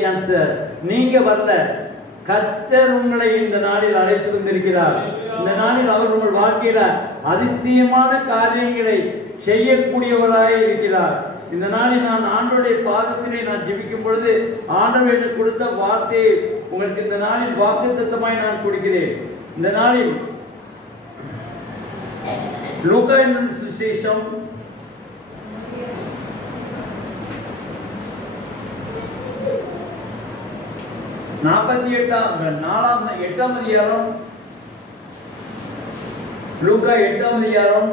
சியான்சர். நீங்க வரல, கர்த்தர் உங்களை இந்த நாளில் அழைத்து வந்திருக்கிறார். இந்த நாளில் அவர் உங்கள் வாழ்க்கையில அதிசயமான காரியங்களை செய்யக்கூடியவராக இருக்கிறார். இந்த நாளில் நான் ஆண்டவருடைய பாதத்திலே நான் ஜெபிக்கும் பொழுது ஆண்டவர் எனக்கு கொடுத்த வார்த்தையை உங்களுக்கு இந்த நாளில் வாக்குத்தத்தமாய் நான் கொடுக்கிறேன். இந்த நாளில் லூக்கா என்னும் சுவிசேஷம் 8ஆம் அதிகாரம், லூக்கா 8ஆம் அதிகாரம்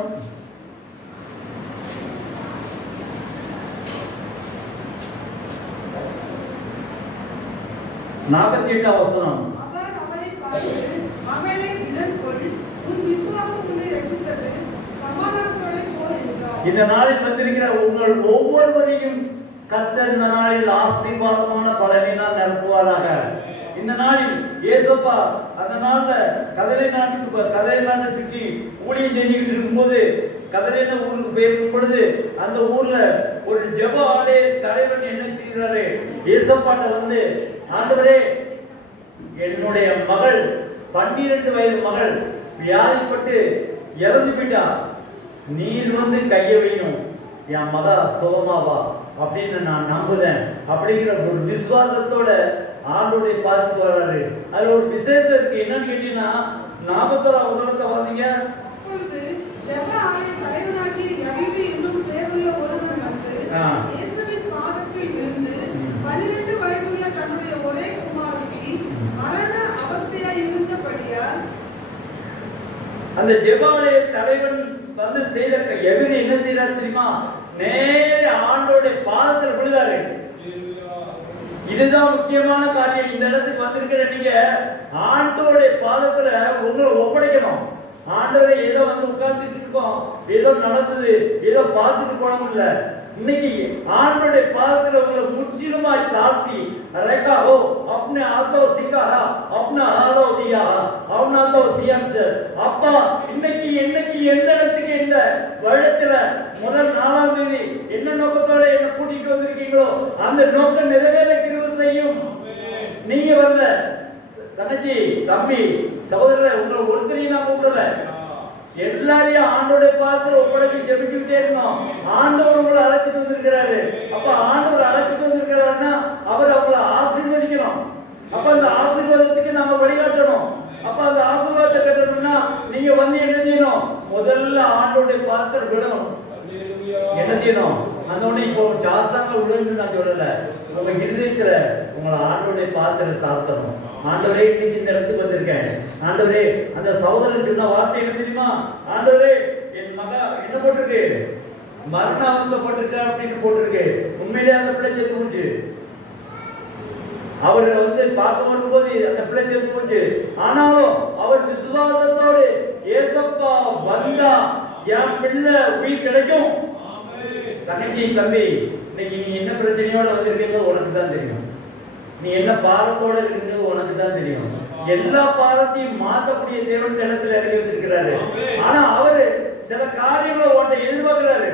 48ஆம் வசனம். இந்த நாளில் வந்திருக்கிற உங்கள் ஒவ்வொருவரையும் கர்த்தர் இந்த நாளில் ஆசீர்வாதமான பலனினால் நிரப்புவாராக. இந்த நாளில் ஏசப்பா அந்த நாள்ல கதரை நாட்டை சுற்றி ஊழியம் செஞ்சுக்கிட்டு இருக்கும்போது கதரைன ஊருக்கு போயிருக்கும் பொழுது அந்த ஊர்ல ஒரு ஜெப ஆலய தலைவன் என்ன செய்கிறாரு, ஏசப்பாட்ட வந்து, ஆண்டவரே, என்னுடைய மகள் 12 வயது மகள் வியாதிப்பட்டு இறந்து போயிட்டா, நீர் வந்து கைய வையும், என் மக சுகமாவா அப்படின்னு நான் நம்புதேன் அப்படிங்கிற ஒரு விசுவாசத்தோட ஆண்டோடைய பார்த்துட்டு வர்றாரு. அது ஒரு விசேஷம் இருக்கு. என்னன்னு கேட்டீங்கன்னா 41ஆம் வசனத்தை வாசிங்க. அந்த ஜெபாலய தலைவன் வந்து செய்த எவரு என்ன செய்யறாரு தெரியுமா? நேர ஆண்டோடைய பாதத்தில் விழுதாரு. இதுதான் முக்கியமான காரியம். இந்த இடத்துக்கு வந்திருக்கிற நீங்க ஆண்டோடைய பாதத்துல உங்களை ஒப்படைக்கணும். ஆண்டவரை ஏதோ வந்து உட்கார்ந்துட்டு இருக்கோம், ஏதோ நடந்தது, ஏதோ பார்த்துட்டு போனோம் இல்ல. இன்னைக்கு ஆண்டோடைய பாதத்துல உங்களை முற்றிலுமாய் தாழ்த்தி ரேகாஹோ अपने ஆத்தோ சிக்காஹா अपना ஆலோ தியா अपना तो சியாம்சர். அப்பா, இன்னைக்கு எந்த இடத்துக்கு இந்த வருடத்துல முதல் 4ஆம் தேதி என்ன நோக்கத்தோட என்ன கூட்டிட்டு வந்திருக்கீங்களோ அந்த நோக்கம் நிறைவேற கிருபை செய்யும். நீங்க வந்த தங்கச்சி, தம்பி, சகோதரரை உங்களை ஒருத்தரையும் நான் கூப்பிடல, எல்லாரையும் ஆண்டோடைய பாதத்துல ஒப்படைச்சு ஜெபிச்சுக்கிட்டே இருந்தோம். ஆண்டவர் உங்களை அழைச்சிட்டு வந்திருக்கிறாரு. அப்ப ஆண்டவர் அழைச்சிட்டு வந்திருக்கிறாருன்னா அவர் அவங்களை ஆசீர்வதிக்கணும். அப்ப அந்த ஆசீர்வாதத்துக்கு நாம வழிகாட்டணும். அப்ப அந்த ஆசீர்வாதத்தை கட்டணும்னா நீங்க வந்து என்ன செய்யணும்? முதல்ல ஆண்டோடைய பாதத்தில் விடணும். என்ன செய்யணும்? அந்த உடனே இப்போ சாஸ்தாங்க விடணும்னு நான் சொல்லல, உங்க இருதயத்துல உங்களை ஆண்டோடைய பாதத்தில் தாழ்த்தணும். ஆண்டவரே, இன்னைக்கு இந்த இடத்துக்கு வந்திருக்கேன். ஆண்டவரே, அந்த சகோதரன் சொன்ன வார்த்தை என்ன தெரியுமா? ஆண்டவரே, என் மக என்ன போட்டிருக்கு, மரண அவஸ்தைப்பட்டிருக்க அப்படின்னு போட்டிருக்கு. உண்மையிலே அந்த பிள்ளை செத்து போச்சு. அவரை வந்து பார்க்க வரும்போது அந்த பிள்ளை செத்து போச்சு. ஆனாலும் அவர் விசுவாசத்தோடு ஏசப்பா வந்தா என் பிள்ளை உயிர் கிடைக்கும். தங்கச்சி, தம்பி, இன்னைக்கு நீ என்ன பிரச்சனையோட வந்திருக்கீங்க உனக்கு தான் தெரியும். நீ என்ன பாரத்தோட இருக்கிறது உனக்கு தான் தெரியும். எல்லா பாரத்தையும் மாற்றக்கூடிய தேவன் இடத்துல இறங்கி வந்திருக்கிறாரு. ஆனா அவரு சில காரியங்களை உன்னை எதிர்பார்க்கிறாரு.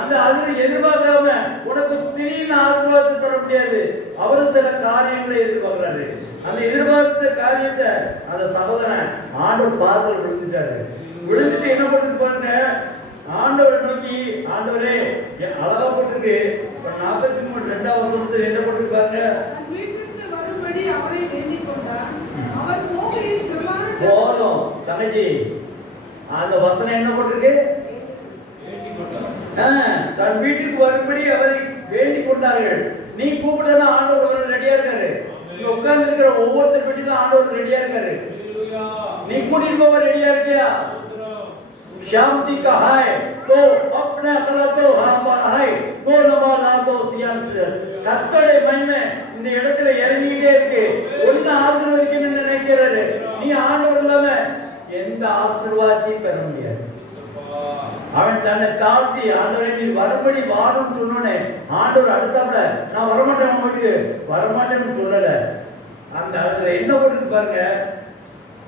அந்த அது எதிர்பார்க்காம உனக்கு திடீர்னு ஆசீர்வாதத்தை தர முடியாது. அவரு சில காரியங்களை எதிர்பார்க்கிறாரு. அந்த எதிர்பார்த்த காரியத்தை அந்த சகோதரன் ஆண்டவர் பாதத்தில் விழுந்துட்டாரு. விழுந்துட்டு என்ன பண்ணிட்டு பாருங்க, ஆண்டவரை நோக்கி, ஆண்டவரே, அழகா போட்டிருக்கு 42ஆம் வசனத்தில் என்ன போட்டிருக்காங்க? போதும் தங்கச்சி, அந்த வசனம் என்ன போட்டிருக்கு? தன் வீட்டுக்கு வரும்படி அவரை வேண்டிக் கொண்டார்கள். நீ கூப்பிட்டா ஆண்டவர் வர ரெடியா இருக்காரு. நீ உட்கார்ந்து இருக்கிற ஒவ்வொருத்தர் வீட்டுக்கும் ஆண்டவர் ரெடியா இருக்காரு. நீ கூட்டிட்டு போக ரெடியா இருக்கியா? शांति का है तो अपने अकला तो हमारा है तो नमाला तो सियान கர்த்தருடைய மகிமை இந்த இடத்துல இறங்கிட்டே இருக்கு. ஒன்னு ஆசீர்வதிக்கணும்னு நினைக்கிறாரு. நீ ஆண்டவர் இல்லாம எந்த ஆசீர்வாதத்தையும் பெற முடியாது. அவன் தன்னை தாழ்த்தி ஆண்டவரை நீ வரும்படி வாரும் சொன்னோன்னே ஆண்டவர் அடுத்தாப்புல நான் வரமாட்டேன், வீட்டுக்கு வரமாட்டேன்னு சொல்லல. அந்த இடத்துல என்ன போட்டிருக்கு பாருங்க,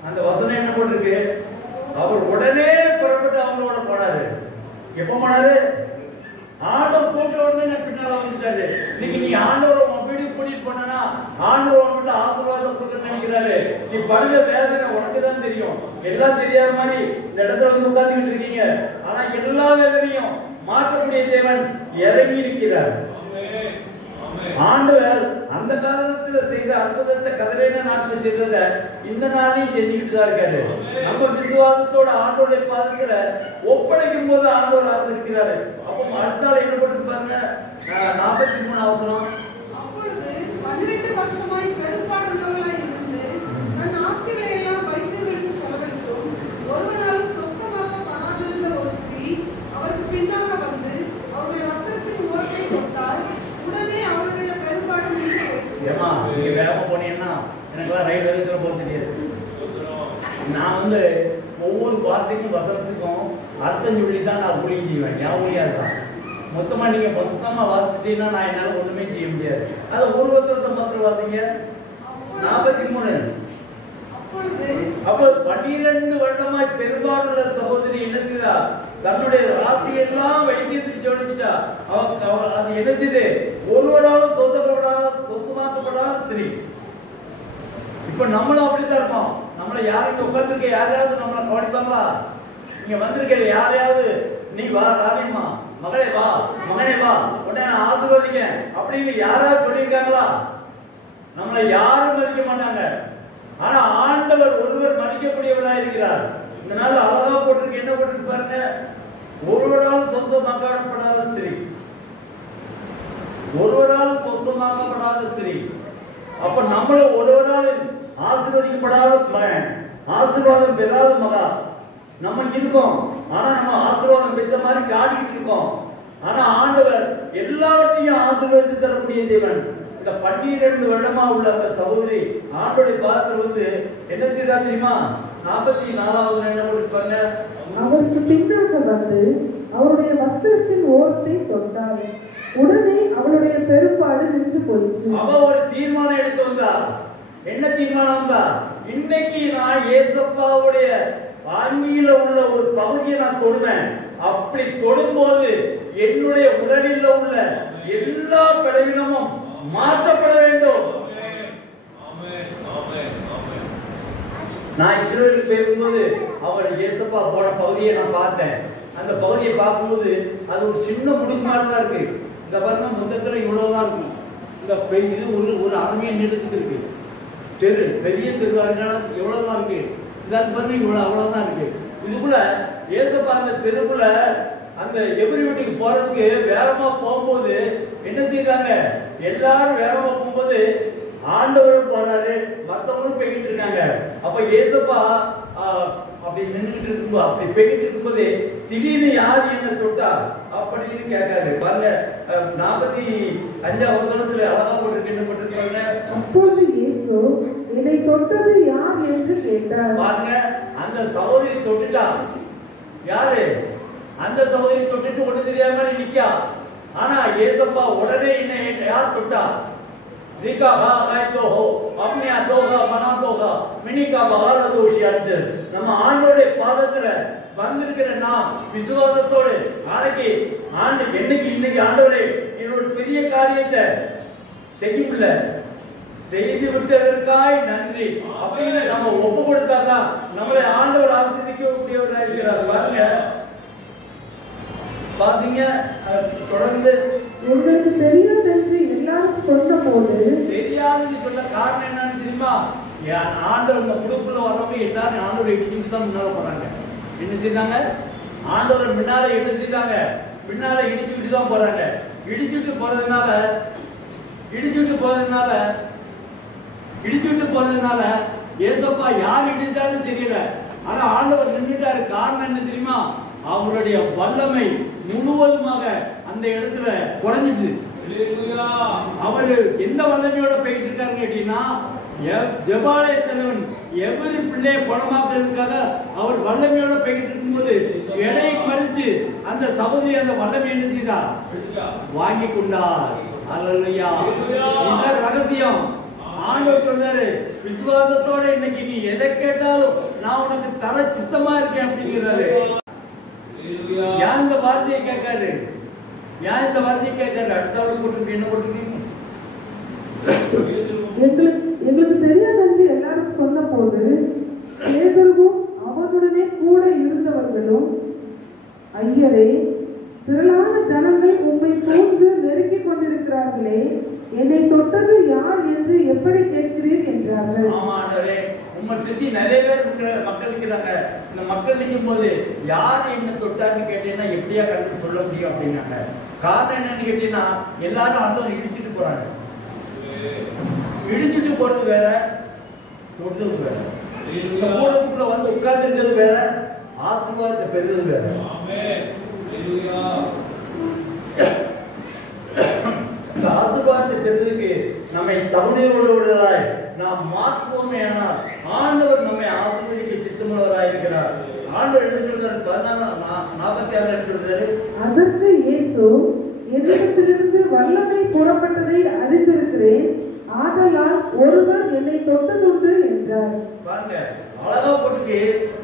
அந்த வசனம் என்ன போட்டிருக்கு? அவர் உடனே புறப்பட்டு அவங்களோட போனாரு. எப்ப போனாரு? ஆண்டவர் கூட்ட உடனே பின்னால வந்துட்டாரு. இன்னைக்கு நீ ஆண்டவர் உன் வீட்டுக்கு கூட்டிட்டு போனா ஆண்டவர் ஆசீர்வாதம் கொடுக்க நினைக்கிறாரு. நீ படுத வேதனை உனக்கு தான் தெரியும். எல்லாம் தெரியாத மாதிரி இந்த இடத்துல வந்து உட்கார்ந்துட்டு இருக்கீங்க. ஆனா எல்லா வேதனையும் மாற்றக்கூடிய தேவன் இறங்கி இருக்கிறார். ஆண்டவர் அந்த காலத்துல செய்த அற்புதத்தை கதிரேன நாட்டில் செய்தத இந்த நாளையும் செஞ்சுக்கிட்டு தான் இருக்காரு. நம்ம விசுவாசத்தோட ஆண்டோடைய பாதத்துல ஒப்படைக்கும் போது ஆண்டவர் ஆதரிக்கிறாரு. அப்போ அடுத்த ஆள் என்ன பண்ணி பாருங்க, 43 அவசரம். அப்பொழுது 12 வருஷமாய் பெரும்பாடுள்ளவளாய் இருந்து தன் ஆஸ்திகளை எல்லாம் வைத்தியர்களுக்கு செலவழித்தும் ஒருவராலும் சொஸ்தமாக்கப்படாதிருந்த ஒரு ஸ்திரீ அவருக்கு பின்னாக வந்து அவருடைய வஸ்திரத்தின் ஓரத்தை தொட்டால் உடனே அவருடைய பெரும்பாடு நீங்கி போயிற்று. ஏமா நீங்க வேகமா போனீங்கன்னா எனக்குலாம் ரயில் வேகத்துல போக தெரியாது. நான் வந்து ஒவ்வொரு வார்த்தைக்கும் வசனத்துக்கும் அர்த்தம் சொல்லி தான் நான் ஊழியம் செய்வேன். ஞாபகம் இருக்கான். மொத்தமா நீங்க மொத்தமா வாசிட்டீங்கன்னா நான் என்னால ஒண்ணுமே செய்ய முடியாது. அது ஒரு வசனத்தை மாத்திரம் வாசிங்க. 43. அப்போ 12 வருடமாய் பெரும்பாலுள்ள சகோதரி என்ன செய்தா, தன்னுடைய ராசியெல்லாம் வைத்தியத்துக்கு ஜோடிச்சுட்டா. அது என்ன செய்து, ஒருவராலும் சொந்தமாக்கப்படாத ஸ்திரீ. இப்ப நம்மளும் அப்படித்தான் இருக்கோம். நம்மள யாரும் உட்கார்ந்துருக்க யாரையாவது நம்மளை கவனிப்பாங்களா? இங்க வந்திருக்க யாரையாவது நீ வா ராணியம்மா, மகளே வா, மகனே வா, உடனே நான் ஆசீர்வதிக்க அப்படின்னு யாராவது சொல்லியிருக்காங்களா? நம்மளை யாரும் மதிக்க மாட்டாங்க. ஆனா ஆண்டவர் ஒருவர் மதிக்கக்கூடியவராக இருக்கிறார். இந்த நாள் அழகா போட்டிருக்கு. என்ன போட்டிருக்கு பாருங்க, ஒருவரால் சொந்தமாக்கப்படாத ஸ்திரீ. ஒருவரால் சொந்தமாக்கப்படாத ஸ்திரீ. அப்ப நம்மளும் ஒருவரால் ஆசீர்வதிக்கப்படாத மகன், ஆசீர்வாதம் பெறாத மகா நம்ம இருக்கோம். ஆனா நம்ம ஆசீர்வாதம் பெற்ற மாதிரி காட்டிட்டு இருக்கோம். ஆனா ஆண்டவர் எல்லாவற்றையும் ஆசீர்வதித்து தரக்கூடிய தேவன். இந்த 12 வருடமா உள்ள அந்த சகோதரி ஆண்டோடைய பாதத்தில் வந்து என்ன செய்தா தெரியுமா? 44வது என்ன பண்ணிருப்பாங்க, அவருக்கு பின்னாக வந்து அவருடைய வஸ்திரத்தின் ஓரத்தை தொட்டார். உடனே அவளுடைய பெரும்பாடு நின்று போயிற்று. அவ ஒரு தீர்மானம் எடுத்து வந்தா. என்ன தீர்மானம் வந்தா? இன்னைக்கு நான் ஏசப்பாவுடைய ஆன்மீக உள்ள ஒரு பகுதியை நான் தொடுவேன். அப்படி தொடும்போது என்னுடைய உடலில் உள்ள எல்லா பலவீனமும் மாற்றப்பட வேண்டும். நான் இஸ்ரவேலுக்கு போகும்போது அவர் ஏசப்பா போன பகுதியை நான் பார்த்தேன். அந்த பகுதியை பார்க்கும்போது அது ஒரு சின்ன முடுக்கு மாதிரி தான் இருக்கு. இந்த பாருங்க, மொத்தத்துல இவ்வளவுதான் இருக்கும். இந்த இது ஒரு அரங்கிய நீளத்துக்கு இருக்கு. தெரு பெரிய தெருவாருக்கான எவ்வளவுதான் இருக்கு. இந்த பாருங்க இவ்வளவு அவ்வளவுதான் இருக்கு. இதுக்குள்ள ஏசப்பா அந்த தெருக்குள்ள அந்த எபிரி வீட்டுக்கு போறதுக்கு வேகமா போகும்போது என்ன செய்தாங்க, எல்லாரும் வேகமா போகும்போது ஆண்டவரும் போறாரு, மத்தவங்களும் போய்கிட்டு இருக்காங்க. அப்ப ஏசப்பா அப்படி நின்றுட்டு இருக்கும்போது, அப்படி போய்கிட்டு இருக்கும்போது திடீர்னு யார் என்ன தொட்டா அப்படின்னு கேட்காரு. பாருங்க 45 வசனத்துல அழகா போட்டு என்ன போட்டுருக்காங்க, அப்போது இயேசு என்னை தொட்டது யார் என்று கேட்டார். பாருங்க, அந்த சகோதரி தொட்டுட்டா. யாரு? அந்த சகோதரி தொட்டுட்டு ஒண்ணு தெரியாம நிக்கா. ஆனா ஏசப்பா உடனே என்ன யார் தொட்டா? ரிகா ஹா கைதோ ஹோ அப்னே அதோகா மனாதோகா மினிகா பகாலதோஷி அஞ்சு. நம்ம ஆண்டோடைய பாதத்துல வந்திருக்கிற நாம் விசுவாசத்தோடு நாளைக்கு இன்னைக்கு ஆண்டவரே என்னோட பெரிய காரியத்தை செய்யல, செய்து விட்டதற்காய் நன்றி அப்படின்னு நம்ம ஒப்பு கொடுத்தாதான் நம்மளை ஆண்டவர் ஆசீர்வதிக்கக்கூடியவராக இருக்கிறார். பாருங்க, பாத்தீங்க தொடர்ந்து உங்களுக்கு தெரியாது என்று எல்லாரும் சொன்ன போது, தெரியாதுன்னு சொல்ல காரணம் என்னன்னு தெரியுமா? ஆண்டவர் இந்த குடும்பத்துல வரவங்க எல்லாரும் ஆண்டவரை இடிச்சுட்டு தான் முன்னால போறாங்க. என்ன செய்தாங்க? ஆண்டவர் முன்னால என்ன செய்தாங்க? பின்னால இடிச்சுட்டு தான் போறாங்க. இடிச்சுட்டு போறதுனால ஏசப்பா யார் இடிச்சாலும் தெரியல. ஆனா ஆண்டவர் நின்றுட்டாரு. காரணம் என்ன தெரியுமா? அவருடைய வல்லமை முழுவதுமாக அந்த இடத்துல குறைஞ்சிட்டு. அவரு எந்த வல்லமையோட போயிட்டு இருக்காருன்னு கேட்டீங்கன்னா, ஜெபாலய தலைவன் எவரு பிள்ளையை குணமாக்குறதுக்காக அவர் வல்லமையோட போயிட்டு இருக்கும்போது எடையை மறிச்சு அந்த சகோதரி அந்த வல்லமை என்ன செய்தா? வாங்கி கொண்டார். அல்லேலூயா. இந்த ரகசியம் ஆண்டவர் சொல்றாரு, விசுவாசத்தோட இன்னைக்கு நீ எதை கேட்டாலும் நான் உனக்கு தர சித்தமா இருக்கேன் அப்படிங்கிறாரு. யார் இந்த வார்த்தையை கேட்காரு? அடுத்தவர்கள் போட்டு என்ன போட்டுருக்கீங்க? எங்களுக்கு தெரியாது என்று எல்லாரும் சொன்ன போது பேதுருவும் அவருடனே கூட இருந்தவர்களும், ஐயரே, திரளான ஜனங்கள் உம்மை சூழ்ந்து நெருக்கிக் கொண்டிருக்கிறார்களே, என்னை தொட்டது யார் என்று எப்படி கேட்கிறீர் என்றார்கள். ஆமாண்டவரே, உம்மை சுத்தி நிறைய பேர் மக்கள் நிற்கிறாங்க. இந்த மக்கள் நிற்கும் போது யார் என்ன தொட்டாருன்னு கேட்டீங்கன்னா எப்படியா கண்டு சொல்ல முடியும் அப்படின்னாங்க. காரணம் என்னன்னு கேட்டீங்கன்னா எல்லாரும் ஆண்டவர் இடிச்சுட்டு போறாங்க. இடிச்சுட்டு போறது வேற, தொடுறது வேற. இந்த கூடத்துக்குள்ள வந்து உட்கார்ந்து இருக்கிறது வேற, ஆசீர்வாதத்தை பெறுவது வேற. இந்த ஆசீர்வாதத்தை பெறுவதற்கு நம்மை தகுதியுள்ளவர்களாய் நாம் மாற்றுவோமே. ஆனால் ஆண்டவர் நம்மை ஆசீர்வதிக்க சித்தமுள்ளவராய் இருக்கிறார். ஆண்டவர் என்ன சொல்றாரு? 14:46 சொல்றாரு, அதற்கு இயேசு, என்னிடத்திலிருந்து வல்லமை புறப்பட்டதை அறிந்திருக்கிறேன், ஆதலால் ஒருவர் என்னை தொட்டதுண்டு என்றார். பாருங்க, அழகா போட்டுக்கு,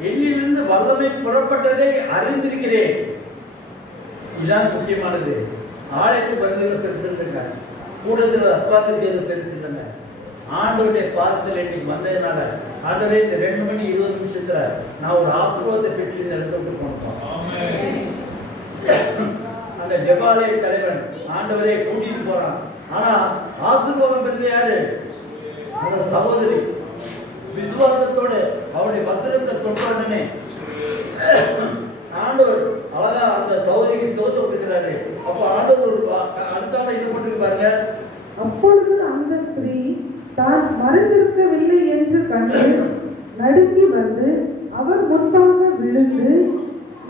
என்னிலிருந்து வல்லமை புறப்பட்டதை அறிந்திருக்கிறேன். இதுதான் முக்கியமானது. ஆலயத்துக்கு வருவதில் பெருசு இல்லைங்க, கூடத்தில் உட்கார்ந்து பெருசு இல்லைங்க. ஆண்டவருடைய பாதத்தில் இன்னைக்கு வந்ததுனால ஆண்டவரே இந்த 2 மணி 20 நிமிஷத்துல நான் ஒரு ஆசீர்வாதத்தை பெற்று இந்த இடத்த விட்டு போனோம். அந்த ஜெபாலய தலைவன் ஆண்டவரே கூட்டிட்டு போறான். ஆனா ஆசீர்வாதம் பெற்றது யாரு? அந்த சகோதரி விசுவாசத்தோடு அவருடைய வசனத்தை தொட்டவுடனே ஆண்டவர் அழகா அந்த சகோதரிக்கு சோத்த கொடுக்கிறாரு. அப்ப ஆண்டவர் அடுத்த என்ன பண்ணிட்டு பாருங்க, அப்பொழுது அந்த ஸ்திரீ தான் மறைந்திருக்கவில்லை என்று கண்டு நடுங்கி வந்து அவர் முன்பாக விழுந்து,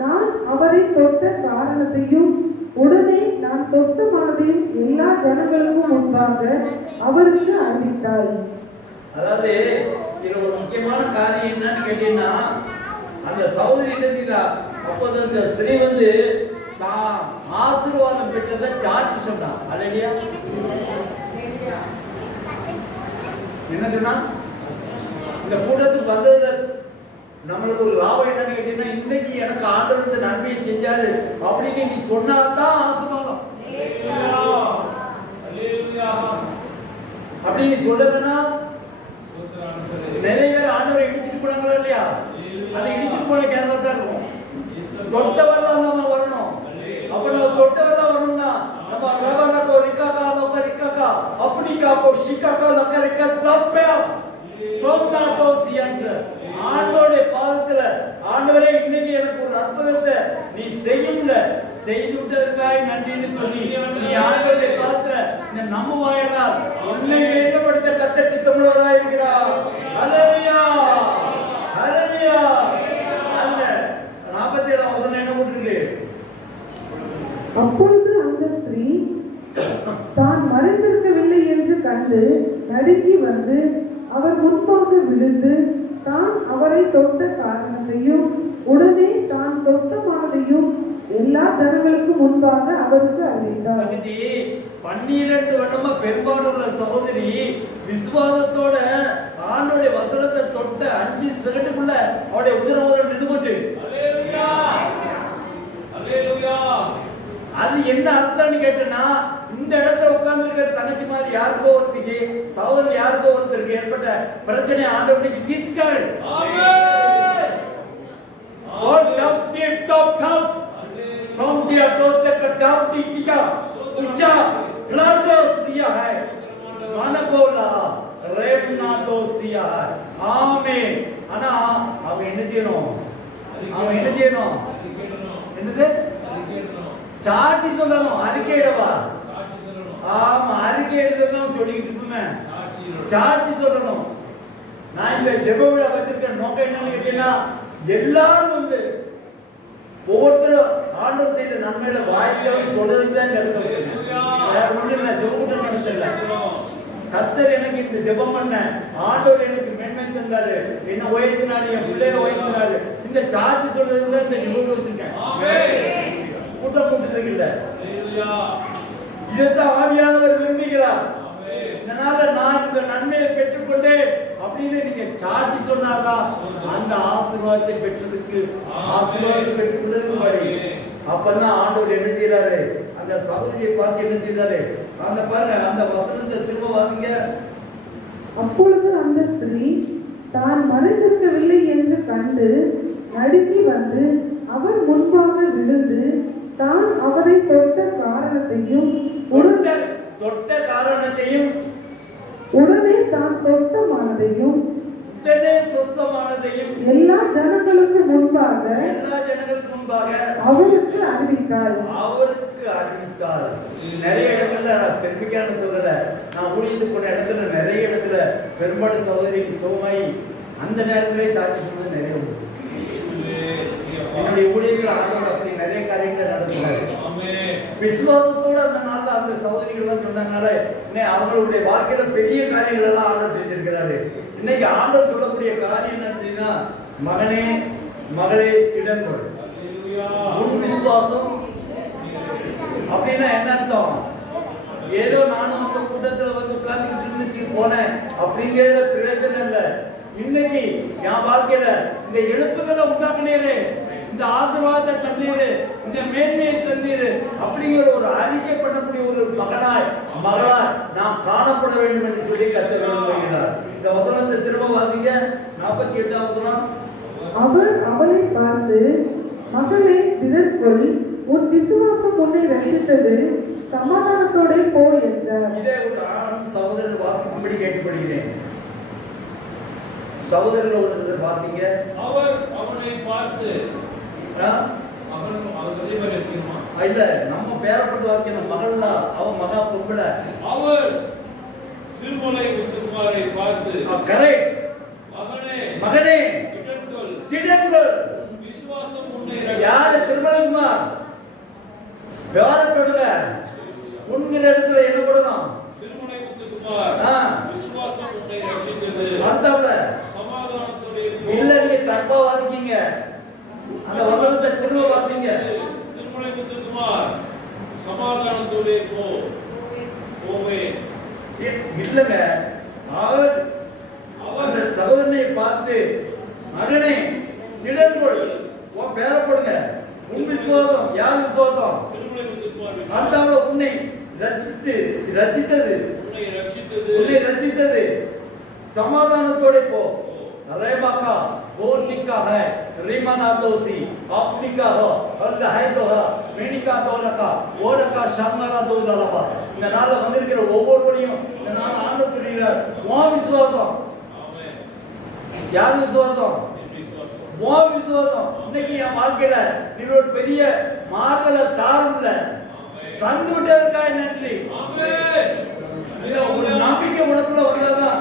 நான் அவரை தொட்ட காரணத்தையும் உடனே நான் சொஸ்தமானதையும் எல்லா ஜனங்களுக்கும் முன்பாக அவருக்கு அறிவித்தார். அதாவது இதுல ஒரு முக்கியமான காரியம் என்னன்னு கேட்டீங்கன்னா, அந்த சகோதரி என்ன, அப்போது அந்த ஸ்திரீ வந்து தான் ஆசீர்வாதம் பெற்றதை சாட்சி சொன்னான். அல்லையா? என்ன சொன்னா? இந்த கூட்டத்துக்கு வந்ததுல நம்மளுக்கு ஒரு லாபம் என்னன்னு கேட்டீங்கன்னா, இன்னைக்கு எனக்கு ஆண்டவர் இந்த நன்மையை செஞ்சாரு அப்படின்னு நீ சொன்னாதான் ஆசீர்வாதம். அப்படி நீ சொல்லலன்னா நிறைய பேர் ஆண்டவரை இடிச்சுட்டு போனாங்களா இல்லையா? அதை இடிச்சுட்டு போன கேரளா தான் இருக்கும். தொட்டவரெல்லாம் நம்ம வரணும். அப்ப நம்ம தொட்டவரெல்லாம் வரணும்னா நம்ம ரவலக்கோ ரிக்காக்கா லோக ரிக்காக்கா அப்படிக்காக்கோ ஷிக்காக்கா லோக ரிக்கா தப்பே தொம்னாட்டோ சியன்ஸ் ஆண்டோட பாதத்துல ஆண்டவரே இன்னைக்கு எனக்கு ஒரு அற்புதத்தை நீ செய்யும்ல செய்து விட்டதற்காக நன்றின்னு சொல்லி நீ ஆண்டோட பாதத்துல இந்த நம்ம வாயினால் உன்னை வேண்டப்படுத்த கர்த்தர் சித்தமுள்ளவராய் இருக்கிறார். ஹல்லேலூயா, ஹல்லேலூயா. அந்த 47 வசனம் என்ன போட்டிருக்கு? அப்பொழுது அந்த ஸ்திரீ தான் மறைந்திருக்கவில்லை என்று கண்டு நடுங்கி வந்து அவர் முன்பாக விழுந்து தான் அவரை தொட்ட காரணத்தையும் உடனே தான் சொஸ்தமானதையும் எல்லா ஜனங்களுக்கும் முன்பாக அவருக்கு அறிவித்தார். 12 வருடமா பெரும்பாலும் உள்ள சகோதரி விசுவாசத்தோட ஆண்டோட வசனத்தை தொட்ட 5 செகண்டுக்குள்ள அவருடைய உதிரம் நின்று போச்சு. அது என்ன அர்த்தம்னு கேட்டனா, இந்த இடத்துல உட்கார்ந்து இருக்கிற தங்கச்சி மாதிரி யாருக்கோ ஒருத்திக்கு சகோதரன் யாருக்கோ ஒருத்தருக்கு ஏற்பட்ட பிரச்சனை ஆண்டவனுக்கு தீர்த்துட்டாரு. ஆனா அவன் என்ன செய்யணும்? அவன் என்ன செய்யணும்? என்னது? சாட்சி சொல்லணும். அறிக்கையிடவா? ஆமா, அறிக்கையிடுதான் சொல்லிக்கிட்டு இருப்பேன். சாட்சி சொல்லணும். நான் இந்த ஜெப விழா வச்சிருக்கிற நோக்கம் என்னன்னு கேட்டீங்கன்னா, எல்லாரும் வந்து ஒவ்வொருத்தரும் ஆண்டவர் செய்த நன்மையில வாய்க்காக சொல்றதுக்கு தான் கிடைக்கும். வேற ஒண்ணு இல்லை, ஜெபம் நடத்தல. கர்த்தர் எனக்கு இந்த ஜெபம் பண்ண ஆண்டவர் எனக்கு மேன்மை தந்தாரு, என்ன உயர்த்தினாரு, என் பிள்ளைகளை உயர்த்தினாரு. இந்த சாட்சி சொல்றதுக்கு தான் இந்த ஜெபம் வச்சிருக்கேன். கூட்டம் கூட்டத்துக்கு இல்ல. இதைத்தான் ஆவியானவர் விரும்புகிறார். இதனால நான் இந்த நன்மையை பெற்றுக்கொண்டேன் அப்படின்னு நீங்க சாட்சி சொன்னாதான் அந்த ஆசீர்வாதத்தை பெற்றதுக்கு ஆசீர்வாதத்தை பெற்றுக்கொண்டதுக்கு வழி. அப்பதான் ஆண்டவர் என்ன செய்யறாரு? அந்த சகோதரியை பார்த்து என்ன செய்தாரு? அந்த பாருங்க அந்த வசனத்தை திரும்ப வாசிங்க. அப்பொழுது அந்த ஸ்திரீ தான் மறைந்திருக்கவில்லை என்று கண்டு நடுங்கி வந்து அவர் முன்பாக விழுந்து தான் அவரை தொட்ட காரணத்தையும் உடனே தான் சொந்தமானதையும் எல்லா ஜனங்களுக்கு முன்பாக அவருக்கு அறிவித்தார். நிறைய இடங்கள்ல நான் பெருமைக்கான சொல்லல, நான் ஊழியத்துக்கு போன இடத்துல நிறைய இடத்துல பெரும்பாடு சகோதரி சோமாயி அந்த நேரத்திலே சாட்சி சொன்னது நிறைய உண்டு. என்னுடைய ஊழியர்கள் ஆண்டவர் நிறைய காரியங்கள் நடந்துறாரு. விசுவாசத்தோட அந்த நாள்ல அந்த சகோதரிகள் சொன்னதுனால அவங்களுடைய வாழ்க்கையில பெரிய காரியங்கள் எல்லாம் ஆண்டவர் செஞ்சிருக்கிறாரு. இன்னைக்கு ஆண்டவர் சொல்லக்கூடிய காரியம் என்னன்னா, மகனே மகளே திடன் கொள். விசுவாசம் அப்படின்னா என்ன அர்த்தம்? ஏதோ நானும் அந்த கூட்டத்துல வந்து உட்கார்ந்துட்டு இருந்துட்டு போனேன் அப்படிங்கிற பிரயோஜனம் இல்ல. இன்னைக்கு என் வாழ்க்கையில இந்த எழுப்புகளை உண்டாக்குனீரு, இந்த ஆசீர்வாதத்தை தந்தீரு, இந்த மேன்மையை தந்தீரு அப்படிங்கிற ஒரு அறிக்கை பண்ணக்கூடிய ஒரு மகனாய் மகளாய் நாம் காணப்பட வேண்டும் என்று சொல்லி கர்த்தர் விரும்புகிறார். இந்த வசனத்தை திரும்ப வாசிங்க. 48ஆம் வசனம். அவர் அவளை பார்த்து, மகளே திடன் கொள், உன் விசுவாசம் உன்னை ரட்சித்தது, சமாதானத்தோட போ என்றார். இதே ஒரு ஆண் சகோதரர் வாசிக்கும்படி கேட்டுப்படுகிறேன். சகோதரர்கள் ஒரு வாசிங்க. அவர் அவனை பார்த்து, இல்ல நம்ம பேரப்பட்டு வாசிக்கணும். மகள் தான் அவன் மகா பொம்பளை. அவர் சிறுமலை முத்துக்குமாரை பார்த்து, கரெக்ட், மகனே மகனே திடன் கொள், விசுவாசம் உன்னை யாரு? திருமலைக்குமார் விவரப்படுங்க. உன்கிற இடத்துல என்ன கொடுக்கணும்? சிறுமலை முத்துக்குமார் விசுவாசம் உன்னை ரட்சித்தது, அர்த்தம்ல சமாதானத்தோட இல்ல. நீங்க தப்பா வாசிக்கீங்க. அந்த வசனத்தை திரும்ப வாசிங்க. திருமலை முத்துக்குமார் சமாதானத்தோட போவே இல்லங்க. அவர் அந்த சகோதரனை பார்த்து, மகனே திடன் கொள், உன் பேரப்படுங்க. உன் விசுவாசம் யார் விசுவாசம்? திருமலை முத்துக்குமார் அர்த்தம்ல உன்னை ரட்சித்தது, உன்னை ரட்சித்தது, சமாதானத்தோட போ. रेमाका बोर्टिका है रीमाना दोसी अपनिका हो அல்ல ஹைதோஹா ஸ்மேனிகா தோலகா ஓலகா ஷங்கரா தோலலவா. இந்த நாள்ல வந்திருக்கிற ஒவ்வொருவரையும் இந்த நாள் ஆண்டவர் சொல்கிறார், உன் விசுவாசம். ஆமென். யார் விசுவாசம்? உன் விசுவாசம். இன்னைக்கு என் வாழ்க்கையில நீ ஒரு பெரிய மாறுதலை தாரும்ல தந்து விட்டதற்காக நன்றி. ஆமென். இந்த ஒரு நம்பிக்கை உனக்குள்ள வந்தாதான்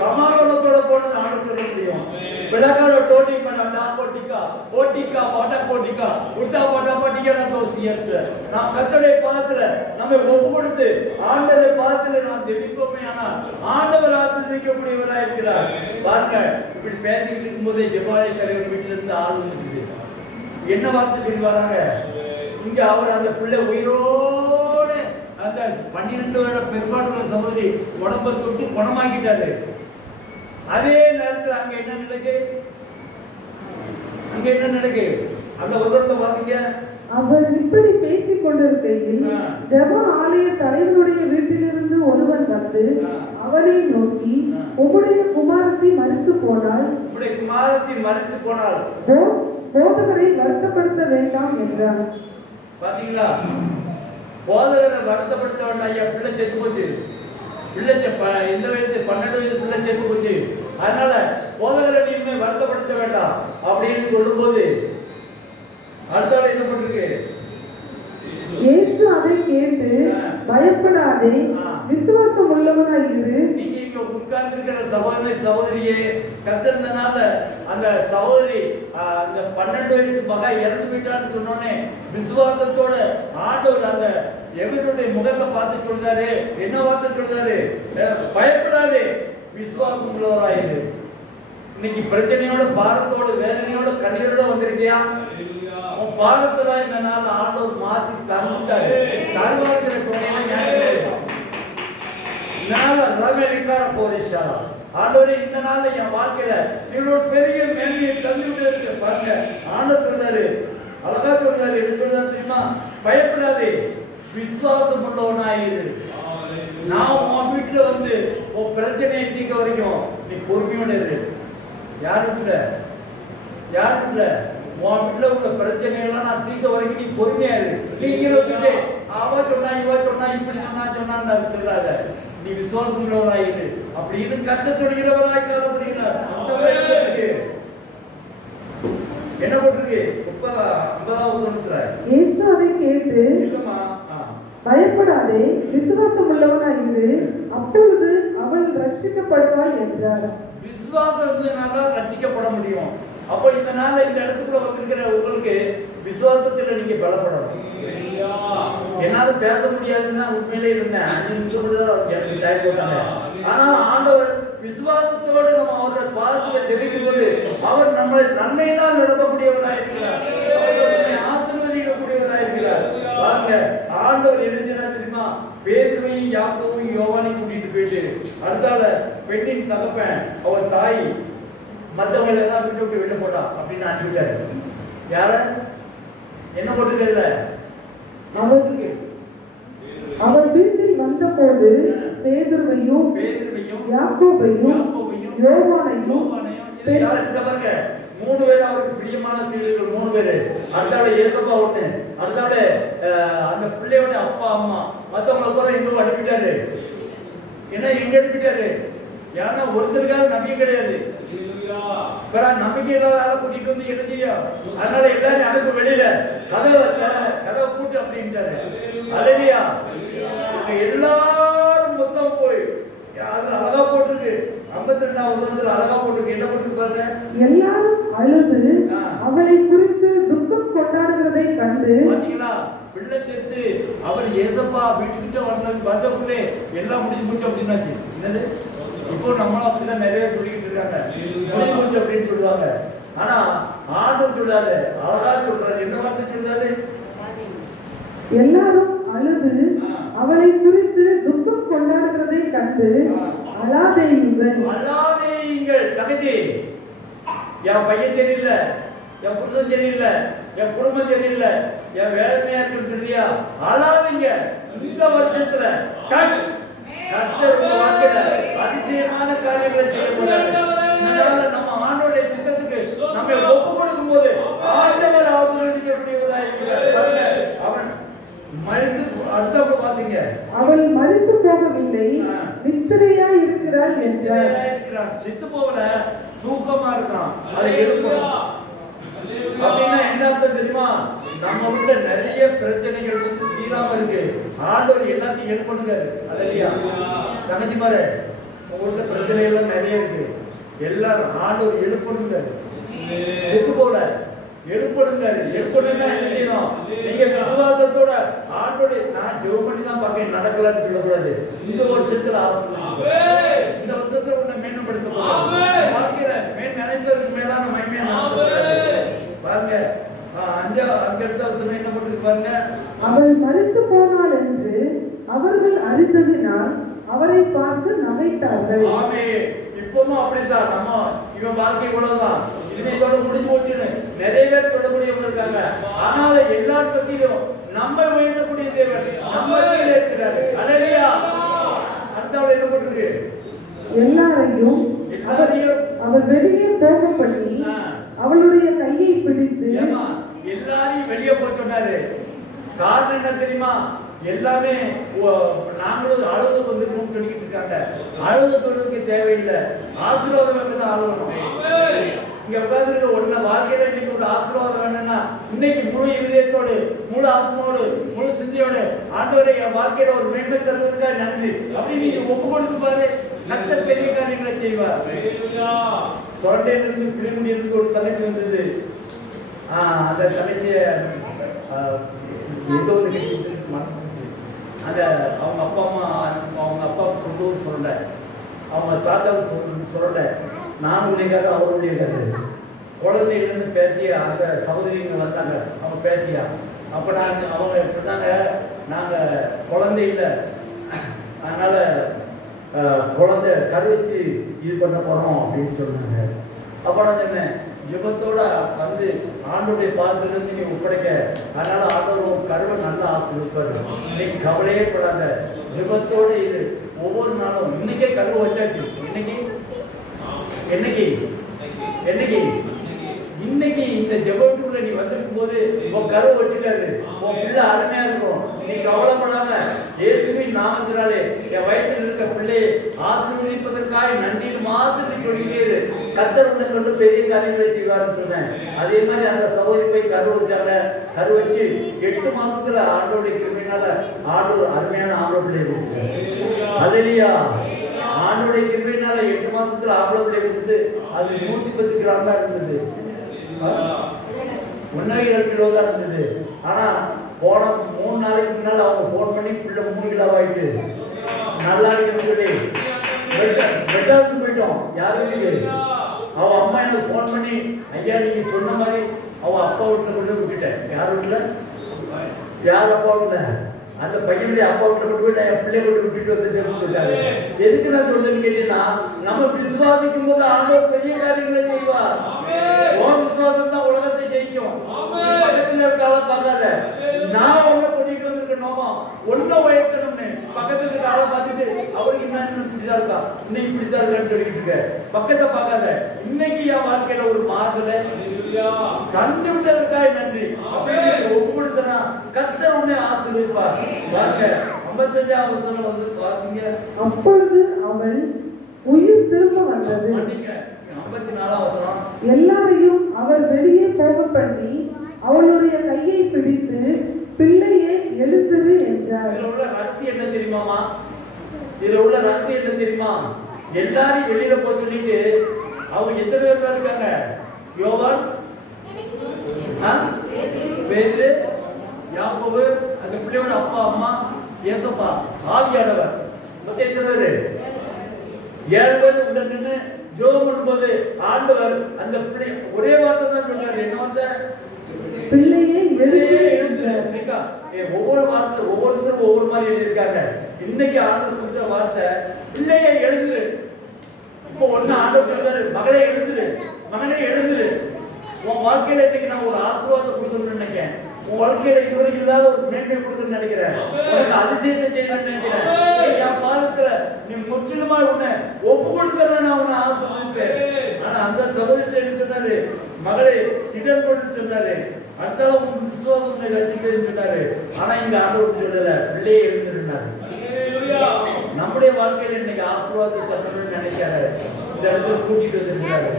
சமாதானத்தோட போனது ஆண்டவர் சொல்ல முடியும். விளக்கால டோட்டி பண்ண டாப்போட்டிக்கா ஓட்டிக்கா வாட்டா போட்டிக்கா உட்டா வாட்டா போட்டிக்கா நான் தோசியஸ். நாம் கர்த்தருடைய பாதத்துல நம்மை ஒப்பு கொடுத்து ஆண்டவருடைய பாதத்துல நாம் ஜெபிப்போமே, ஆனால் ஆண்டவர் ஆசீர்வதிக்கக்கூடியவராக இருக்கிறார். பாருங்க, இப்படி பேசிக்கிட்டு இருக்கும்போதே ஜெபாலய தலைவர் வீட்டுல இருந்து ஆள் வந்துருக்குது. என்ன வார்த்தை சொல்லி வராங்க இங்க? அவர் அந்த பிள்ளை உயிரோட அந்த 12 வருட பெரும்பாடுள்ள சகோதரி உடம்பை தொட்டு குணமாக்கிட்டாரு. அதே நேரத்தில் அங்க என்ன நடக்கு? அங்க என்ன நடக்கு? அந்த உதரத்தை பாத்தீங்க. அவர் இப்படி பேசிக் கொண்டிருக்கையில் ஜெப ஆலய தலைவருடைய வீட்டிலிருந்து ஒருவன் வந்து அவரை நோக்கி, உம்முடைய குமாரத்தி மரித்து போனால் போதகரை வருத்தப்படுத்த வேண்டாம் என்றார். பாத்தீங்களா? போதகரை வருத்தப்படுத்த வேண்டாம். ஐயா, பிள்ளை செத்து போச்சு. பிள்ளை எந்த வயசு? 12 வயசு பிள்ளை செத்து போச்சு. அதனால போதகரை நீங்க வருத்தப்படுத்த வேண்டாம் அப்படின்னு சொல்லும் போது அடுத்த என்ன பண்ணிருக்கு? இயேசு அதை கேட்டு, பயப்படாதே, விசுவாசம் உள்ளவனாய் இரு. நீங்க இங்க உட்கார்ந்து இருக்கிற சகோதரி சகோதரியே கத்திருந்தனால அந்த சகோதரி அந்த 12 வயசு மகன் இறந்து போயிட்டான்னு சொன்னோடனே விசுவாசத்தோட ஆண்டவர் அந்த எவருடைய முகத்தை பார்த்து சொல்றாரு. என்ன வார்த்தை சொல்றாரு? பயப்படாதே, விசுவாசம் உள்ளவராயிரு. இன்னைக்கு பிரச்சனையோட பாரத்தோட வேதனையோட கண்ணீரோட வந்திருக்கியா? உன் பாரத்துல இந்த நாள் ஆண்டவர் மாற்றி தந்துட்டாரு. தருவார்கிற சொன்னீங்க ஆண்டவரே, இந்த நாள்ல என் வாழ்க்கையில இவ்வளவு பெரிய மேன்மையை தந்துட்டு இருக்கு பாருங்க. ஆண்டவர் சொல்றாரு, அழகா சொல்றாரு. என்ன சொல்றாரு தெரியுமா? பயப்படாதே, விசுவாசம் உள்ளவனாயிரு. நான் உன் வீட்டுல வந்து உன் பிரச்சனையை தீர்க்க வரைக்கும் நீ பொறுமையோட இரு. யாரு வீட்டுல உன் வீட்டுல உள்ள பிரச்சனையெல்லாம் நான் தீர்க்க வரைக்கும் நீ பொறுமையா இரு. நீ இங்க வச்சுட்டு அவ சொன்னா இவ சொன்னா இப்படி சொன்னான்னு சொல்லாத. நீ விசுவாசம் உள்ளவராயிரு அப்படின்னு கத்த சொல்கிறவராய் காணப்படுகிறார். என்ன போட்டிருக்கு? 50வது வசனத்துல இயேசு அதை கேட்டு, இல்லம்மா, பயப்படாதே, விசுவாசம் உள்ளவனாய் இரு, அப்பொழுது அவள் ரட்சிக்கப்படுவாள் என்றார். விசுவாசம் இருந்ததுனால ரட்சிக்கப்பட முடியும். அப்ப இந்த நாள்ல இந்த இடத்துக்குள்ள வந்திருக்கிற உங்களுக்கு விசுவாசத்துல நீங்க பலப்படணும். என்னால பேச முடியாதுன்னா உண்மையிலே இருந்தேன். 5 நிமிஷம் கூட எனக்கு டைம் போட்டாங்க. ஆனா ஆண்டவர் விசுவாசத்தோடு நம்ம அவருடைய பாதத்துல தெரிவிக்கும் போது அவர் நம்மளை நன்மையினால் நிரப்பக்கூடியவராக இருக்கிறார். ஆசீர்வதிக்கக்கூடியவராக இருக்கிறார். பாருங்க, ஆண்டவர் என்ன தெரியுமா? பேதுருவையும் யாக்கோபையும் யோவானையும் கூட்டிட்டு போயிட்டு அடுத்தால பெண்ணின் தகப்பன் அவர் தாய் மற்றவங்களை எல்லாம் விட்டு வெளில போட்டா அப்படின்னு அனுப்பிட்டாரு. யார என்ன போட்டுக்கல? அவர் வீட்டில் வந்த போது பேதுருவையும் யாக்கோபையும் யோவானையும் 3 பேர் அவருக்கு பிரியமான சீடர்கள் 3 பேரு. அடுத்தால ஏசப்பா ஒண்ணு, அடுத்தால அந்த பிள்ளையோட அப்பா அம்மா, மத்தவங்களை கூட இன்னும் அனுப்பிட்டாரு. என்ன எங்க அனுப்பிட்டாரு? ஏன்னா ஒருத்தருக்காக நம்பிக்கை கிடையாது. நம்பிக்கை இல்லாத ஆளை கூட்டிட்டு வந்து என்ன செய்யும்? அதனால எல்லாரும் அனுப்பு வெளியில கதவை கூட்டு அப்படின்ட்டாரு. அல்லேலூயா. எல்லாரும் மொத்தம் போய் அழகா போட்டிருக்கு. 52வது வசனத்துல அழகா போட்டிருக்கு. என்ன போட்டிருக்கு பாருங்க. எல்லாரும் அழுது அவளை குறித்து துக்கம் கொண்டாடுகிறதை கண்டு. பாத்தீங்களா? பிள்ளை சேர்த்து அவர் ஏசப்பா வீட்டுக்கிட்ட வந்தக்குள்ளே எல்லாம் முடிஞ்சு போச்சு அப்படின்னாச்சு. என்னது? இப்போ நம்மளும் அப்படிதான் நிறைய சொல்லிக்கிட்டு இருக்காங்க. முடிஞ்சு போச்சு அப்படின்னு சொல்லுவாங்க. ஆனா ஆண்டவர் சொல்றாரு, அழகா சொல்றாரு. என்ன வார்த்தை சொல்றாரு? எல்லாரும் அழுது அவளை குறித்து துக்கம் கொண்டாடுகிறதை கண்டு அழாதேயுங்கள். தங்கச்சி, என் பையன் சரியில்லை, என் புருஷன் சரியில்லை, என் குடும்பம் சரியில்லை, என் வேதனையா இருக்குன்னு சொல்றியா? அழாதீங்க. இந்த வருஷத்துல அதிசயமான காரியங்களை செய்ய போறாரு. நம்ம ஆண்டோடைய சித்தத்துக்கு நம்ம ஒப்பு கொடுக்கும் போது ஆண்டவர் அவன் மறித்து அடுத்தவங்க பாத்தீங்க, அவள் மறித்து போகவில்லை, நித்திரையா இருக்கிறாள் என்றார். சித்து போகல, தூக்கமா இருக்கான். அதை எழுப்பணும் அப்படின்னா என்ன அர்த்தம் தெரியுமா? நம்ம வீட்டுல நிறைய பிரச்சனைகள் வந்து தீராம இருக்கு. ஆண்டவர் எல்லாத்தையும் எழுப்பணுங்க. அல்லையா தங்கச்சி பாரு, உங்கள்கிட்ட பிரச்சனை எல்லாம் நிறைய இருக்கு. எல்லாரும் ஆண்டவர் எழுப்பணுங்க. செத்து போல எழுப்பணுங்க. எழுப்பணும்னா என்ன செய்யணும்? நீங்க விசுவாசத்தோட ஆண்டோட நான் ஜெபம் பண்ணி தான் பார்க்க நடக்கலன்னு சொல்லக்கூடாது. இந்த வருஷத்துல இந்த வருஷத்துல உன்னை மேன்மைப்படுத்த வாழ்க்கையில நினைப்பதற்கு மேலான மகிமையான பாருங்க. அடுத்த வருஷம் என்ன பண்ணிருக்கு பாருங்க. அவள் மறித்து போனாள் என்று அவர்கள் அறிந்ததினால் அவரை பார்த்து நகைத்தார்கள். இப்பவும் அப்படித்தான். நம்ம இவன் வாழ்க்கை இவ்வளவுதான், இனிமே இதோட முடிஞ்சு போச்சுன்னு நிறைய பேர் சொல்லக்கூடியவங்க இருக்காங்க. ஆனால எல்லார் பத்தியும் நம்ம உயர்த்தக்கூடிய தேவன் நம்ம கையில இருக்கிறாரு. அல்லேலூயா. அடுத்தவள் என்ன பண்றது? எல்லாரையும் அவர் வெளியே போக பண்ணி அவளுடைய கையை பிடித்து எல்லாரையும் வெளியே போக சொன்னாரு. காரணம் என்ன தெரியுமா? எல்லாமே நாங்களும் அழுது வந்துருக்கோம் சொல்லிக்கிட்டு இருக்காங்க. அழுது சொல்றதுக்கு தேவையில்லை, ஆசீர்வாதம் தான் அழுகணும். இங்க உட்கார்ந்து ஒன்ன வாழ்க்கையில இன்னைக்கு ஒரு ஆசீர்வாதம் வேணும்னா இன்னைக்கு முழு இதயத்தோடு, முழு ஆத்மாவோடு, முழு சிந்தையோடு ஆண்டவரை என் வாழ்க்கையில ஒரு மேன்மை தருவதற்காக நன்றி அப்படின்னு நீங்க ஒப்பு கொடுத்து பாரு. கர்த்தர் பெரிய காரியங்களை செய்வார். சொரண்டையிலிருந்து பிள்ளைமுடியிலிருந்து ஒரு தங்கச்சி வந்தது. அந்த தங்கச்சிய ஏதோ ஒரு அந்த அவங்க அப்பா அம்மா அவங்க அப்பாவுக்கு சொந்தவும் சொல்லல, அவங்க தாத்தாவுக்கு சொல்லல. நான் உன்னைக்காக அவருடைய குழந்தையிலிருந்து பேத்தியா அந்த சகோதரிங்க வந்தாங்க. அவங்க பேத்தியா அப்போ அவங்க சொன்னாங்க, நாங்கள் குழந்தை இல்லை, அதனால குழந்தை கரு வச்சு இது பண்ண போகிறோம் அப்படின்னு சொன்னாங்க. அப்போ நான் சொன்னேன், ஜெபத்தோட வந்து ஆண்டோடைய பாத்திரத்தை நீங்க ஒப்படைக்க. அதனால ஆண்டவர் கருவை நல்லா ஆசீர்வதிப்பாரு. இன்னைக்கு கவலையே படாத, ஜெபத்தோட இது ஒவ்வொரு நாளும். இன்னைக்கே கருவை வச்சாச்சு. இன்னைக்கு இந்த ஜெபத்துக்குள்ள நீ வந்திருக்கும் போது உன் கருவை வச்சுட்டாரு. உன் பிள்ளை அருமையா இருக்கும். நீ கவலைப்படாம இயேசுவின் நாமத்தினாலே என் வயிற்றில் இருக்க பிள்ளையை ஆசீர்வதிப்பதற்காக நன்றின்னு மாத்திரம் நீ சொல்லிட்டே இரு. கர்த்தர் உன்னை கொண்டு பெரிய காரியங்களை செய்வார்னு சொன்னேன். அதே மாதிரி அந்த சகோதரி போய் கரு வச்சாங்க. கரு வச்சு 8 மாசத்துல ஆண்டோடைய கிருபையினால ஆண்டோர் அருமையான ஆம்பளை பிள்ளையை கொடுத்தாரு. அல்லேலூயா. ஆண்டோடைய கிருபையினால 8 மாசத்துல ஆம்பளை பிள்ளையை கொடுத்து அது 110 கிராம் தான் இருந்தது. 1.7 கிலோ தான் இருந்தது. ஆனா போன 3 நாளைக்கு முன்னால அவங்க போன் பண்ணி பிள்ளை 3 கிலோ ஆயிட்டு நல்லா இருக்குன்னு சொல்லி பெட்டாவுக்கு போயிட்டோம். யாருக்கு அவ அம்மா எனக்கு போன் பண்ணி, ஐயா நீங்க சொன்ன மாதிரி அவ அப்பா வீட்டுல கொண்டு விட்டுட்டேன். யார் வீட்டுல? யார் அப்பா வீட்டுல? அந்த பையனுடைய அப்பா வீட்டுல கொண்டு போயிட்டு என் பிள்ளைய கொண்டு விட்டுட்டு வந்துட்டு சொல்லிட்டாரு. எதுக்கு நான் சொல்றேன்னு கேட்டீங்கன்னா, நம்ம விசுவாசிக்கும் போது ஆண்டவர் பெரிய காரியங்களை செய்வார். விசுவாசம் தான் உலகத்தை ஜெயிக்கும். பக்கத்துல இருக்கால பார்க்காத, நான் உன்னை கொண்டுட்டு வந்திருக்கணுமா ஒன்ன உயர்த்தணும்னு பக்கத்துல இருக்க ஆளை பார்த்துட்டு அவருக்கு என்ன இப்படிதான் இருக்கா, இன்னைக்கு இப்படிதான் இருக்கான்னு சொல்லிட்டு இருக்க. பக்கத்தை பார்க்காத. இன்னைக்கு என் வாழ்க்கையில ஒரு மாறுதலை தந்து விட்டதற்காக நன்றி அப்படின்னு ஒப்புடுத்தனா கர்த்தர் உன்னை ஆசீர்வதிப்பார். 55ஆம் வசனம் வந்து வாசிங்க. அப்பொழுது அவள் உயிர் திரும்ப வந்தது. 54ஆம் வசனம். எல்லாரையும் அவர் வெளியே போக பண்ணி அவளுடைய கையை பிடித்து பிள்ளையை எழுத்துரு என்றார். இதுல உள்ள ரகசியம் என்ன தெரியுமாமா? எல்லாரும் வெளியில போய் சொல்லிட்டு அவங்க எத்தனை பேர் தான் இருக்காங்க? யோவான், பேதுரு, யாக்கோபு, அந்த பிள்ளையோட அப்பா அம்மா, ஏசப்பா, ஆவியானவர். மொத்தம் எத்தனை பேரு? 7 பேர் உள்ள நின்று ஜெபம் பண்ணும்போது ஆண்டவர் அந்த பிள்ளை ஒரே வார்த்தை தான் சொன்னாரு. என்ன வார்த்தை? பிள்ளையை எழுந்து. ஒவ்வொரு வார்த்தை ஒவ்வொருத்தரும் ஒவ்வொரு மாதிரி எழுதியிருக்காங்க. இன்னைக்கு ஆண்டவர் கொடுத்த வார்த்தை பிள்ளையை எழுந்து. இப்போ ஒண்ணு ஆண்டவர் சொல்றாரு, மகளே எழுந்துரு, மகனே எழுந்துரு. உன் வாழ்க்கையில இன்னைக்கு நான் ஒரு ஆசீர்வாதம் கொடுக்கணும்னு நினைக்கிறேன். உன் வாழ்க்கையில இதுவரைக்கும் இல்லாத ஒரு மேன்மை கொடுக்கணும்னு நினைக்கிறேன். உனக்கு அதிசயத்தை செய்யணும்னு நினைக்கிறேன். என் பாதத்துல நீ முற்றிலுமா உன்னை ஒப்பு கொடுக்கறத நான் உன்னை ஆசீர்வதிப்பேன். ஆனா அந்த சகோதரத்தை எடுத்துட்டாரு, மகளே திடன் கொண்டு சொன்னாரு. அடுத்தாலும் உன் விசுவாசம் உன்னை ரசிக்கிறேன்னு சொன்னாரு. ஆனா இங்க ஆண்டவர் சொல்லல, பிள்ளையை எழுந்திருந்தாரு. நம்முடைய வாழ்க்கையில இன்னைக்கு ஆசீர்வாதத்தை தரணும்னு நினைக்காரு. இந்த இடத்துல கூட்டிட்டு வந்திருக்காரு.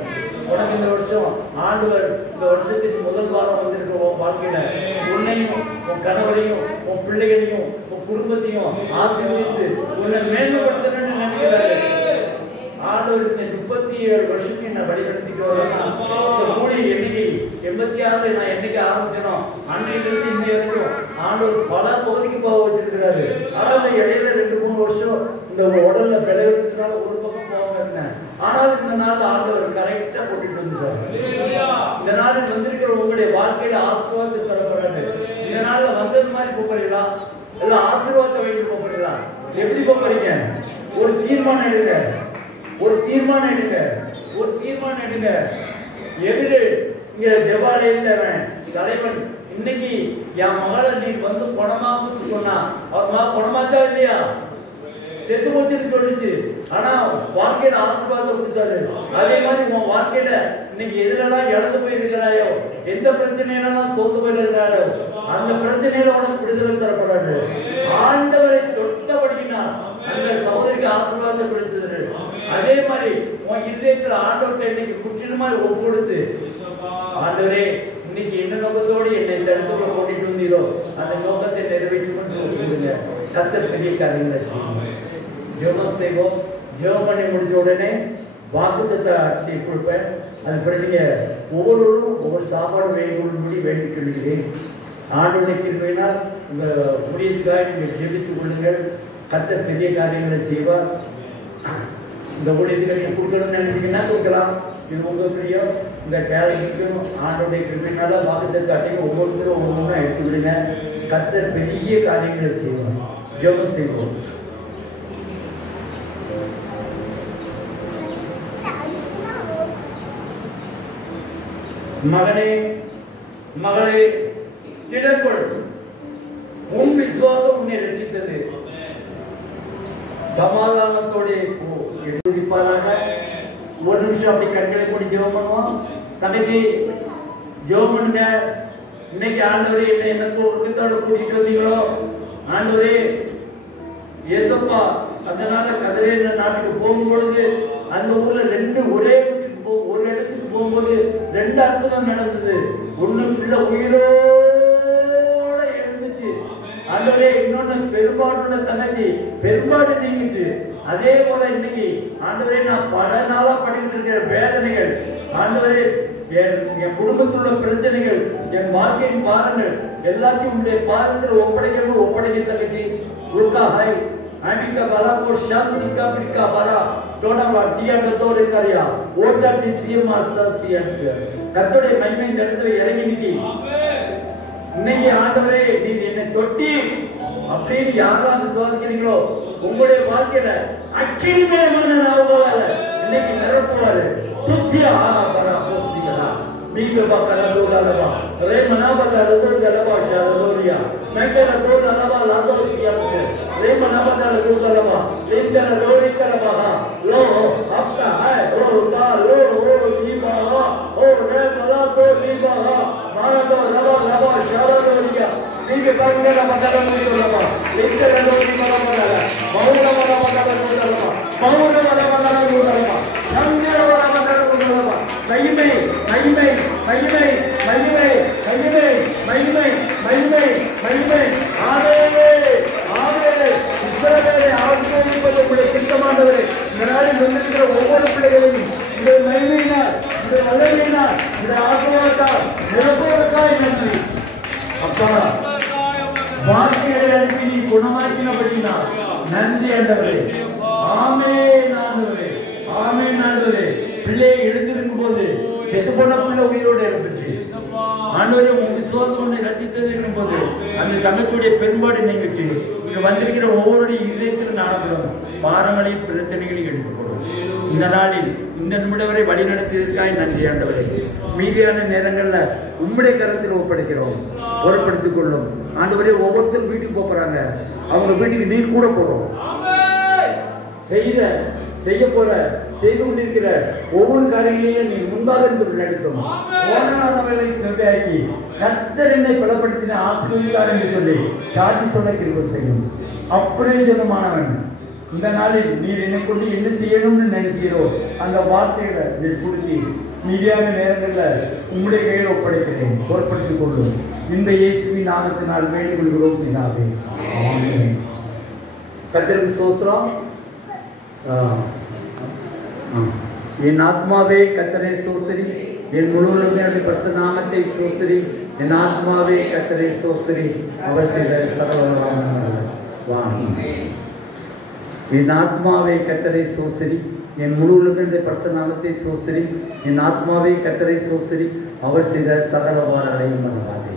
உனக்கு இந்த வருஷம் ஆண்டவர் இந்த வருஷத்துக்கு முதல் வாரம் வந்திருக்க உன் வாழ்க்கையில உன்னையும் உன் கணவரையும் உன் பிள்ளைகளையும் உன் குடும்பத்தையும் ஆசீர்வதித்து உன்னை மேன்மைப்படுத்தணும்னு நினைக்கிறாரு. ஆண்டவர் இந்த 37 வருஷத்துக்கு என்ன வழிபடுத்திட்டு எண்ணிக்கை 86 நான் என்னைக்கு ஆரம்பிச்சனோ அன்னையிலிருந்து இன்னை வரைக்கும் ஆண்டவர் பல பகுதிக்கு போக வச்சிருக்கிறாரு. ஆனா இடையில 2-3 வருஷம் இந்த உடல்ல விளையாடுறதுனால ஒரு பக்கம் போகாம இருந்தேன். ஆனால் இந்த நாள் ஆண்டவர் கரெக்டா கூட்டிட்டு வந்துட்டாரு. இந்த நாளில் வந்திருக்கிற உங்களுடைய வாழ்க்கையில ஆசீர்வாதத்தை தரப்படுறாரு. இந்த நாள்ல வந்தது மாதிரி போறீங்களா? எல்லாம் ஆசீர்வாதத்தை வைத்து போறீங்களா? எப்படி போறீங்க? ஒரு தீர்மானம் எடுங்க. எதிரு இங்க ஜெபாலயத்தவன் தலைவன் இன்னைக்கு என் மகளை நீ வந்து குணமாக்குன்னு சொன்னா அவர் மக குணமாச்சா இல்லையா? செத்து போச்சுன்னு சொல்லிச்சு. ஆனா வாழ்க்கையில ஆசீர்வாதம் கொடுத்தாரு. அதே மாதிரி உன் வாழ்க்கையில இன்னைக்கு எதுலெல்லாம் இழந்து போயிருக்கிறாயோ, எந்த பிரச்சனையிலாம் சோர்ந்து போயிருக்கிறாயோ, அந்த பிரச்சனையில உனக்கு விடுதலை தரப்படாது. ஆண்டவரை தொட்டபடினா அந்த சகோதரிக்கு ஆசீர்வாதத்தை கொடுத்தது. அதே மாதிரி உன் இதயத்துல ஆண்டவர்கிட்ட இன்னைக்கு முற்றிலுமாய் ஒப்பு கொடுத்து, ஆண்டவரே இன்னைக்கு என்ன நோக்கத்தோடு என்னை இந்த இடத்துல கூட்டிட்டு வந்தீரோ அந்த நோக்கத்தை நிறைவேற்றுங்க. கர்த்தர் பெரிய காரியங்களை செய்யுங்க. ஜெபம் செய்வோம். ஜெபம் பண்ணி முடிச்ச உடனே வாக்குத்தத்தை அட்டை கொடுப்பேன். அது படிங்க. ஒவ்வொருவரும் ஒவ்வொரு சாப்பாடு வேண்டும்படி வேண்டிக் கொள்கிறேன். ஆண்டவருடைய கிருபையினால் இந்த ஊழியத்துக்காக நீங்கள் ஜெபித்துக் கொள்ளுங்கள். கர்த்தர் பெரிய காரியங்களை செய்வார். இந்த ஊழியத்துக்கு நீங்கள் கொடுக்கணும்னு நினைச்சீங்கன்னா கொடுக்கலாம். இது உங்க பிரியம். இந்த கேரக்டருக்கும் ஆண்டோடைய கிருபையினால வாக்குத்தத்தை அட்டைக்கு ஒவ்வொருத்தரும் ஒவ்வொன்றா எடுத்து விடுங்க. கர்த்தர் பெரிய காரியங்களை செய்வார். ஜெபம் செய்வோம். மகனே மகளே திடப்பொழு, உன் விசுவாசம் உன்னை ரட்சித்தது. சமாதானத்தோட எழுதிப்பாராங்க. ஒரு நிமிஷம் அப்படி கண்களை மூடி ஜெபம் பண்ணுவோம். தனக்கு ஜெபம் பண்ணுங்க. இன்னைக்கு ஆண்டவரே என்னை என்ன குடும்பத்தோட கூட்டிட்டு வந்தீங்களோ ஆண்டவரே ஏசப்பா, அதனால கதிரே நாட்டுக்கு போகும்பொழுது அந்த ஊர்ல ஒரே ஒரு இடத்துக்கு போகும்போது 2 அற்புதம் நடந்தது. ஒண்ணு பிள்ளை உயிரோட எழுந்துச்சு ஆண்டவரே, இன்னொன்னு பெரும்பாடுள்ள தங்கச்சி பெரும்பாடு நீங்கிச்சு. அதே போல இன்னைக்கு ஆண்டவரே நான் பல நாளா படிக்கிட்டு இருக்கிற வேதனைகள் ஆண்டவரே, என் குடும்பத்தில் உள்ள பிரச்சனைகள், என் வாழ்க்கையின் பாரங்கள் எல்லாத்தையும் உடைய பாரத்தில் ஒப்படைக்க தங்கச்சி உட்காய் Amika bala ko sham nika prika bala tona vatia dotore karya orda tisiyama sasiyanse கர்த்தருடைய மகிமை இந்த இடத்துல இறங்கி நிக்கி. இன்னைக்கு ஆண்டவரே நீர் என்னை தொட்டி அப்படின்னு யாரெல்லாம் விசுவாசிக்கிறீங்களோ உங்களுடைய வாழ்க்கையில அக்கினிமயமான நாவுகளால இன்னைக்கு நிரப்புவாரு. துச்சியா பரா போசிகளா மீக பக்கல தூரலவா ரே மனாபத தூரலவா ஷாலோரியா மேகல தூரலவா லாதோசியா ரே மனாபத தூரலவா லேந்தர ரோரிக்கலவா லோ அப்பா ஹை ஓ லா லோ ஓ தீபா ஓ ரே மலா தோ தீபா மாரதோ லவா லவா ஷாலோரியா மீக பக்கல மதல தூரலவா லேந்தர ரோரிக்கலவா மௌன மலா மதல தூரலவா மௌன மலா மதல தூரலவா நந்திர மலா மதல தூரலவா மகிமை மகிமை மகிமை மகிமை மகிமை மகிமை மகிமை மகிமை ஆவே ஆவே இஸ்ரவேலை ஆசீர்வதிப்பது உங்களுடைய திட்டமானவரே. இந்த நாளில் வந்திருக்கிற ஒவ்வொரு பிள்ளைகளையும் இந்த மகிமையினால், இந்த வல்லமையினால், இந்த ஆசீர்வாதத்தால் நிரப்புவதற்காக நன்றி. அப்பா, வார்த்தைகளை அனுப்பி நீ குணமாக்கினபடினா நன்றி ஆண்டவரே. ஆமென் ஆண்டவரே, ஆமென் ஆண்டவரே. பிள்ளையை எழுந்திருக்கும் போது செத்து போன பிள்ளை உயிரோடு இருந்துச்சு ஆண்டவரே, உங்க விசுவாசம் ஒன்றை ரசித்தது இருக்கும் போது அந்த தங்கத்துடைய பெரும்பாடு நீங்கிச்சு. இங்க வந்திருக்கிற ஒவ்வொருடைய இதயத்தில் நாடப்படும் பாரங்களையும் பிரச்சனைகளையும் எடுத்துக்கொள்ளும். இந்த நாளில் இந்த நிமிடம் வரை வழி நடத்தியதற்காக நன்றி ஆண்டவரே. மீதியான நேரங்கள்ல உம்முடைய கருத்தில் ஒப்படைக்கிறோம், பொருட்படுத்திக் கொள்ளும் ஆண்டவரே. ஒவ்வொருத்தரும் வீட்டுக்கு போறாங்க, அவங்க வீட்டுக்கு நீர் கூட போறோம். செய்ய போற செய்து கொண்டிருக்கிற ஒவ்வொரு காரியங்களையும் நீ முன்பாக இருந்து நடத்தும். போனானவர்களை செவ்வாய்க்கு கர்த்தர் என்னை பலப்படுத்தின ஆசீர்வதித்தார் என்று சொல்லி சாட்சி சொல்ல கிருபை செய்யும். அப்பிரயோஜனமானவன் இந்த நாளில் நீர் என்னை கொண்டு என்ன செய்யணும்னு நினைக்கிறோ அந்த வார்த்தைகளை நீர் கொடுத்து மீதியான நேரங்களில் உங்களுடைய கையில் ஒப்படைக்கிறேன், பொருட்படுத்திக் கொள்ளும். இந்த இயேசுவின் நாமத்தினால் வேண்டிக் கொள்கிறோம் பிதாவே. ஆமென். கர்த்தருக்கு ஸ்தோத்திரம். என் ஆத்மாவே கர்த்தரை ஸ்தோத்திரி, என் முழு பரிசுத்த நாமத்தை ஸ்தோத்திரி. என் ஆத்மாவே கர்த்தரை ஸ்தோத்திரி, அவர் செய்த சகல என் ஆத்மாவே கர்த்தரை ஸ்தோத்திரி, என் முழு பரிசுத்த நாமத்தை ஸ்தோத்திரி. என் ஆத்மாவே கர்த்தரை ஸ்தோத்திரி, அவர் செய்த சகல வாரங்களையும் மறவாதே.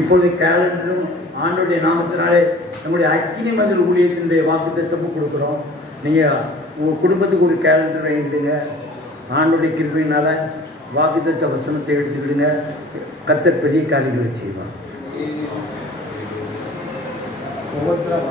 இப்பொழுது கேலண்டரும் ஆண்டோடைய நாமத்தினாலே நம்முடைய அக்கினி மதில் ஊழியத்தினுடைய வாக்குத்தத்தமும் கொடுக்குறோம். நீங்கள் உங்கள் குடும்பத்துக்கு ஒரு கேலண்டர் எழுதுங்க. ஆண்டோடைய கிருபையினால் வாக்குத்தத்த வசனத்தை எடுத்துக்கிடுங்க. கர்த்தர் பெரிய காரியங்களை செய்வார். ஒவ்வொருத்தராக